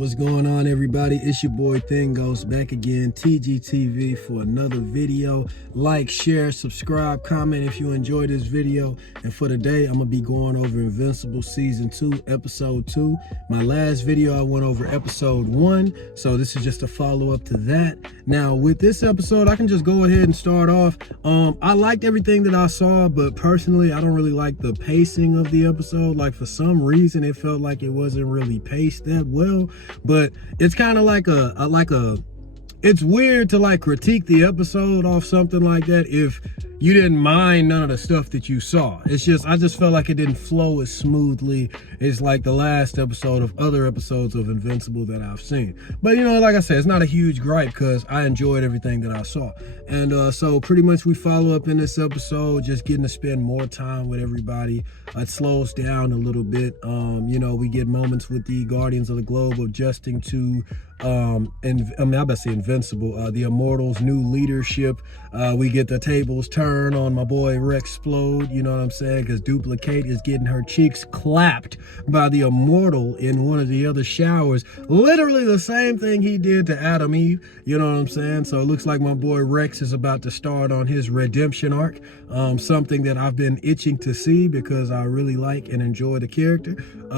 What's going on, everybody? It's your boy Thing Goes back again, TGTV, for another video. Like, share, subscribe, comment if you enjoyed this video. And for today, I'm gonna be going over Invincible season 2, episode 2. My last video, I went over episode 1, so this is just a follow-up to that. Now, with this episode, I can just go ahead and start off. I liked everything that I saw, but personally, I don't really like the pacing of the episode. Like, for some reason, it felt like it wasn't really paced that well. But it's kind of like it's weird to like critique the episode off something like that if you didn't mind none of the stuff that you saw. It's just, I just felt like it didn't flow as smoothly as like the last episode of other episodes of Invincible that I've seen. But you know, like I said, it's not a huge gripe because I enjoyed everything that I saw. And so pretty much we follow up in this episode, just getting to spend more time with everybody. It slows down a little bit. You know, we get moments with the Guardians of the Globe adjusting to I'm about to say Invincible, the Immortals' new leadership. We get the tables turn on my boy Rexplode, you know what I'm saying? Because Duplicate is getting her cheeks clapped by the Immortal in one of the other showers. Literally the same thing he did to Adam Eve, you know what I'm saying? So it looks like my boy Rex is about to start on his redemption arc. Something that I've been itching to see because I really like and enjoy the character.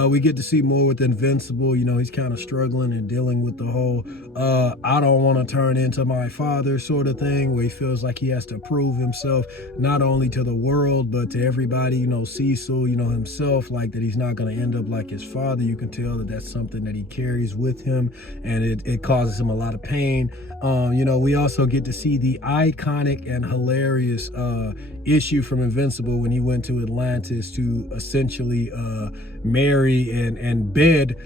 We get to see more with Invincible. You know, he's kind of struggling and dealing with the whole I don't want to turn into my father sort of thing, where he feels like he has to prove himself not only to the world but to everybody. You know, Cecil, you know, himself, like that he's not going to end up like his father. You can tell that that's something that he carries with him, and it causes him a lot of pain. You know, we also get to see the iconic and hilarious issue from Invincible when he went to Atlantis to essentially marry and bed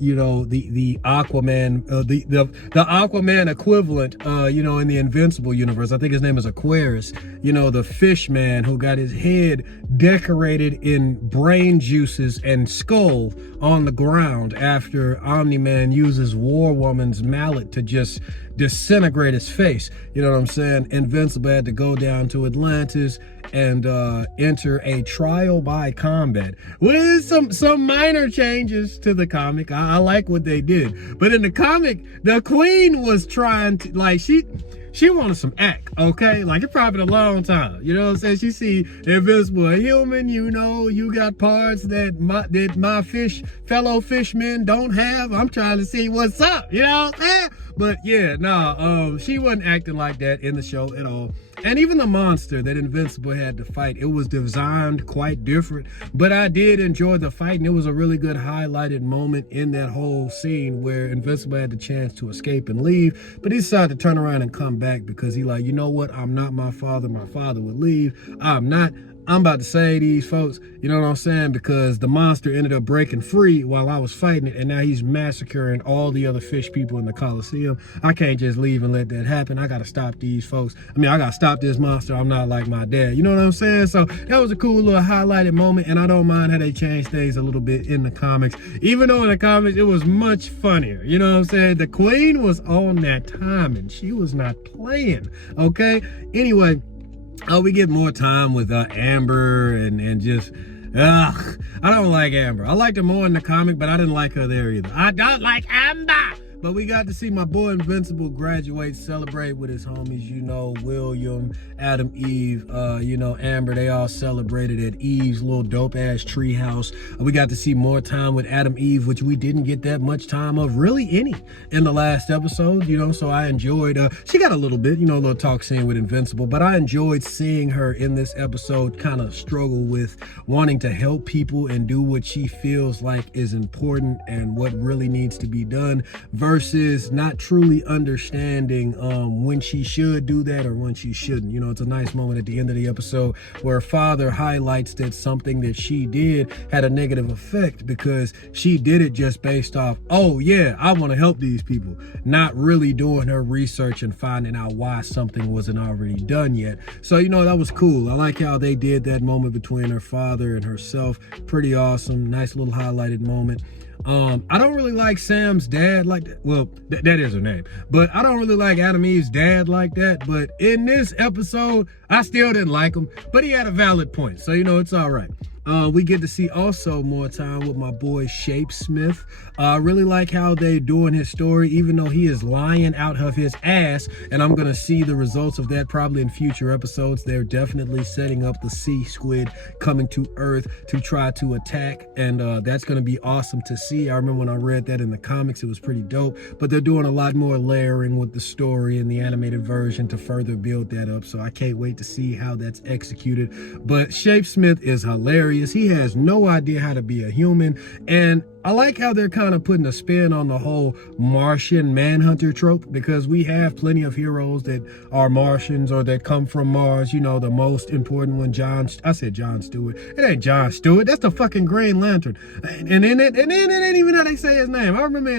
you know, the Aquaman, the Aquaman equivalent, you know, in the Invincible universe. I think his name is Aquarius, you know, the fish man who got his head decorated in brain juices and skull on the ground after Omni-Man uses War Woman's mallet to just disintegrate his face. You know what I'm saying? Invincible had to go down to Atlantis and enter a trial by combat with some minor changes to the comic. I like what they did, but in the comic, the Queen was trying to, like, she wanted some act, okay? Like, it's probably been a long time. You know what I'm saying? She see Invincible, a human, you know, you got parts that my fellow fishmen don't have. I'm trying to see what's up, you know what I'm saying? But yeah, nah, she wasn't acting like that in the show at all. And even the monster that Invincible had to fight, it was designed quite different. But I did enjoy the fight, and it was a really good highlighted moment in that whole scene where Invincible had the chance to escape and leave, but he decided to turn around and come back because he like, you know what? I'm not my father. My father would leave. I'm about to save these folks, you know what I'm saying? Because the monster ended up breaking free while I was fighting it, and now he's massacring all the other fish people in the Coliseum. I can't just leave and let that happen. I got to stop these folks. I mean, I got to stop this monster. I'm not like my dad. You know what I'm saying? So that was a cool little highlighted moment, and I don't mind how they changed things a little bit in the comics. Even though in the comics, it was much funnier. You know what I'm saying? The Queen was on that time, and she was not playing, okay? Anyway, we get more time with Amber and just, I don't like Amber. I liked her more in the comic, but I didn't like her there either. I don't like Amber. But we got to see my boy Invincible graduate, celebrate with his homies, you know, William, Adam, Eve, you know, Amber. They all celebrated at Eve's little dope-ass tree house. We got to see more time with Adam Eve, which we didn't get that much time of, really any, in the last episode, you know, so I enjoyed, she got a little bit, you know, a little talk scene with Invincible, but I enjoyed seeing her in this episode kind of struggle with wanting to help people and do what she feels like is important and what really needs to be done, versus not truly understanding when she should do that or when she shouldn't. You know, it's a nice moment at the end of the episode where her father highlights that something that she did had a negative effect because she did it just based off, oh yeah, I want to help these people, not really doing her research and finding out why something wasn't already done yet. So, you know, that was cool. I like how they did that moment between her father and herself. Pretty awesome. Nice little highlighted moment. I don't really like Sam's dad like that. Well, that is her name. But I don't really like Adam Eve's dad like that. But in this episode, I still didn't like him. But he had a valid point. So, you know, it's all right. We get to see also more time with my boy Smith. I really like how they doing his story, even though he is lying out of his ass, and I'm gonna see the results of that probably in future episodes. They're definitely setting up the sea squid coming to Earth to try to attack, and that's gonna be awesome to see. I remember when I read that in the comics, it was pretty dope, but they're doing a lot more layering with the story in the animated version to further build that up, so I can't wait to see how that's executed. But Smith is hilarious. He has no idea how to be a human, and I like how they're kind of putting a spin on the whole Martian manhunter trope, because we have plenty of heroes that are Martians or that come from Mars. You know, the most important one, I said John Stewart. It ain't John Stewart. That's the fucking Green Lantern. And then it ain't even how they say his name. I remember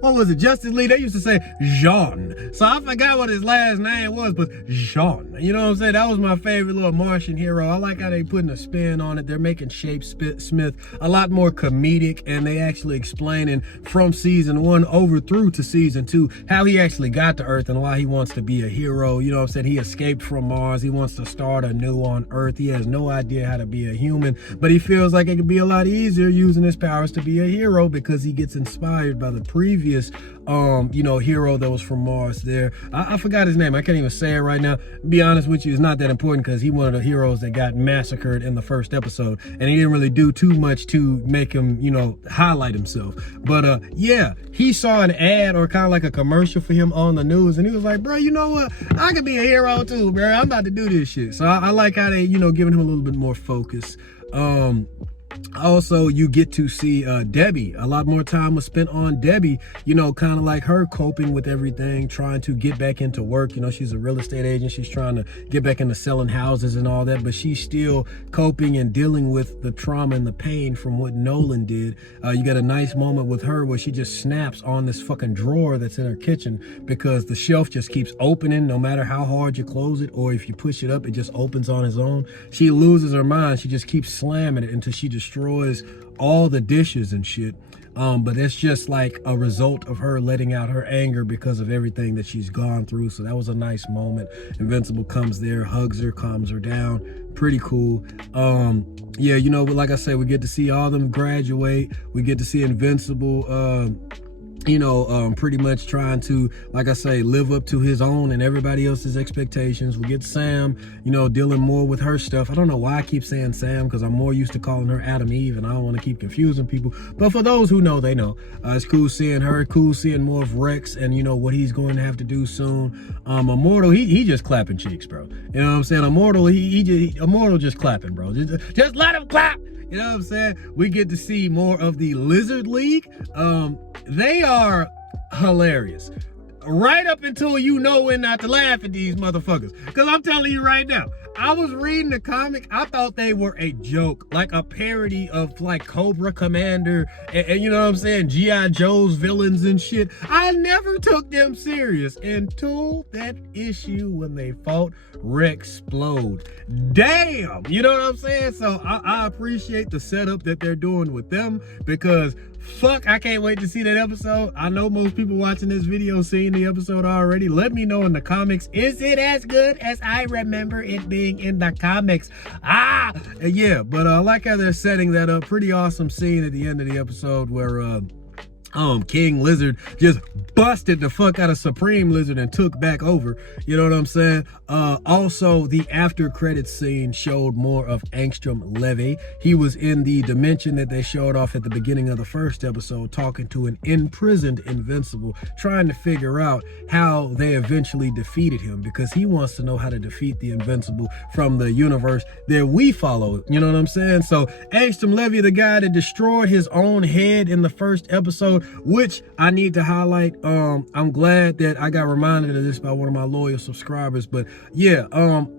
what was it, Justice League, they used to say Jean, so I forgot what his last name was, but Jean, you know what I'm saying? That was my favorite little Martian hero. I like how they putting a spin on it. They're making Smith a lot more comedic, and they actually explaining from season 1 over through to season 2 how he actually got to Earth and why he wants to be a hero. You know what I'm saying? He escaped from Mars. He wants to start anew on Earth. He has no idea how to be a human, but he feels like it could be a lot easier using his powers to be a hero, because he gets inspired by the previous hero that was from Mars there. I forgot his name. I can't even say it right now. Be honest with you, it's not that important, because he one of the heroes that got massacred in the first episode, and he didn't really do too much to make him, highlight himself. But yeah, he saw an ad or kind of like a commercial for him on the news, and he was like, bro, you know what? I could be a hero too, bro. I'm about to do this shit. So I like how they, giving him a little bit more focus. Also, you get to see Debbie. A lot more time was spent on Debbie, kind of like her coping with everything, trying to get back into work. She's a real estate agent. She's trying to get back into selling houses and all that, but she's still coping and dealing with the trauma and the pain from what Nolan did. You got a nice moment with her where she just snaps on this fucking drawer that's in her kitchen, because the shelf just keeps opening no matter how hard you close it, or if you push it up, it just opens on its own. She loses her mind. She just keeps slamming it until she destroys all the dishes and shit. But it's just like a result of her letting out her anger because of everything that she's gone through. So that was a nice moment. Invincible comes there, hugs her, calms her down. Pretty cool. Yeah, but like I said, we get to see all of them graduate. We get to see Invincible pretty much trying to, like I say, live up to his own and everybody else's expectations. We get Sam, dealing more with her stuff. I don't know why I keep saying Sam, because I'm more used to calling her Adam Eve, and I don't want to keep confusing people. But for those who know, they know. It's cool seeing her, cool seeing more of Rex and, what he's going to have to do soon. Immortal, he just clapping cheeks, bro. You know what I'm saying? Immortal, Immortal just clapping, bro. Just let him clap. You know what I'm saying? We get to see more of the Lizard League. They are hilarious. Right up until you know when not to laugh at these motherfuckers. Because I'm telling you right now, I was reading the comic, I thought they were a joke, like a parody of like Cobra Commander and you know what I'm saying, G.I. Joe's villains and shit. I never took them serious until that issue when they fought Rexplode. Damn, you know what I'm saying? So I appreciate the setup that they're doing with them, because fuck, I can't wait to see that episode. I know most people watching this video seen the episode already. Let me know in the comics, is it as good as I remember it being in the comics? Yeah, but I like how they're setting that up. Pretty awesome scene at the end of the episode where King Lizard just busted the fuck out of Supreme Lizard and took back over. You know what I'm saying? Also, the after credits scene showed more of Angstrom Levy. He was in the dimension that they showed off at the beginning of the first episode, talking to an imprisoned Invincible, trying to figure out how they eventually defeated him, because he wants to know how to defeat the Invincible from the universe that we follow. You know what I'm saying? So Angstrom Levy, the guy that destroyed his own head in the first episode, which I need to highlight. I'm glad that I got reminded of this by one of my loyal subscribers. But yeah,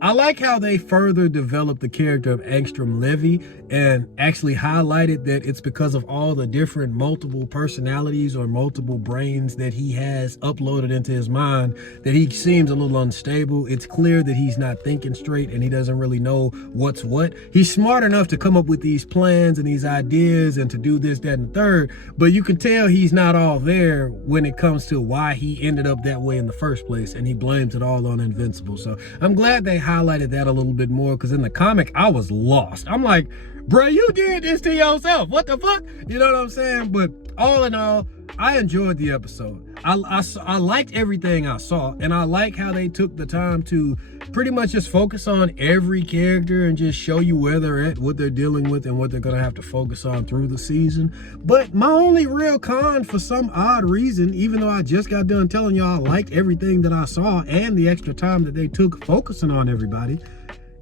I like how they further developed the character of Angstrom Levy and actually highlighted that it's because of all the different multiple personalities or multiple brains that he has uploaded into his mind that he seems a little unstable. It's clear that he's not thinking straight and he doesn't really know what's what. He's smart enough to come up with these plans and these ideas and to do this, that, and the third, but you can tell he's not all there when it comes to why he ended up that way in the first place, and he blames it all on Invincible. So I'm glad they highlighted that a little bit more, because in the comic, I was lost. I'm like, bro, you did this to yourself. What the fuck? You know what I'm saying? But all in all, I enjoyed the episode. I liked everything I saw, and I like how they took the time to pretty much just focus on every character and just show you where they're at, what they're dealing with, and what they're going to have to focus on through the season. But my only real con, for some odd reason, even though I just got done telling y'all I liked everything that I saw and the extra time that they took focusing on everybody,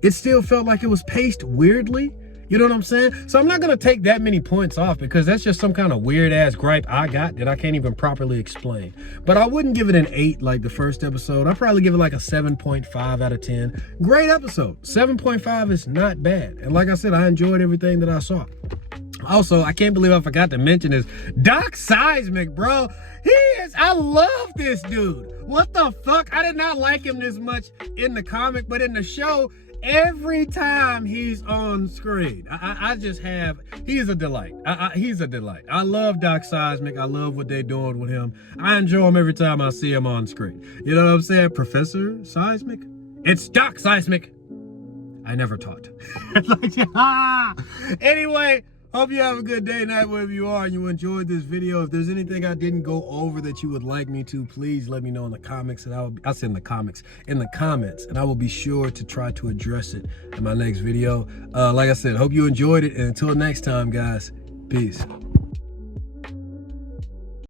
it still felt like it was paced weirdly. You know what I'm saying? So I'm not going to take that many points off, because that's just some kind of weird ass gripe I got that I can't even properly explain. But I wouldn't give it an 8 like the first episode. I'd probably give it like a 7.5 out of 10. Great episode. 7.5 is not bad. And like I said, I enjoyed everything that I saw. Also, I can't believe I forgot to mention this. Doc Seismic, bro. I love this dude. What the fuck? I did not like him this much in the comic, but in the show, every time he's on screen, he's a delight. He's a delight. I love Doc Seismic. I love what they're doing with him. I enjoy him every time I see him on screen. You know what I'm saying? Professor Seismic? It's Doc Seismic. I never taught. Anyway, hope you have a good day, night, wherever you are, and you enjoyed this video. If there's anything I didn't go over that you would like me to, please let me know in the comments, and in the comments, and I will be sure to try to address it in my next video. Like I said, hope you enjoyed it, and until next time, guys, peace.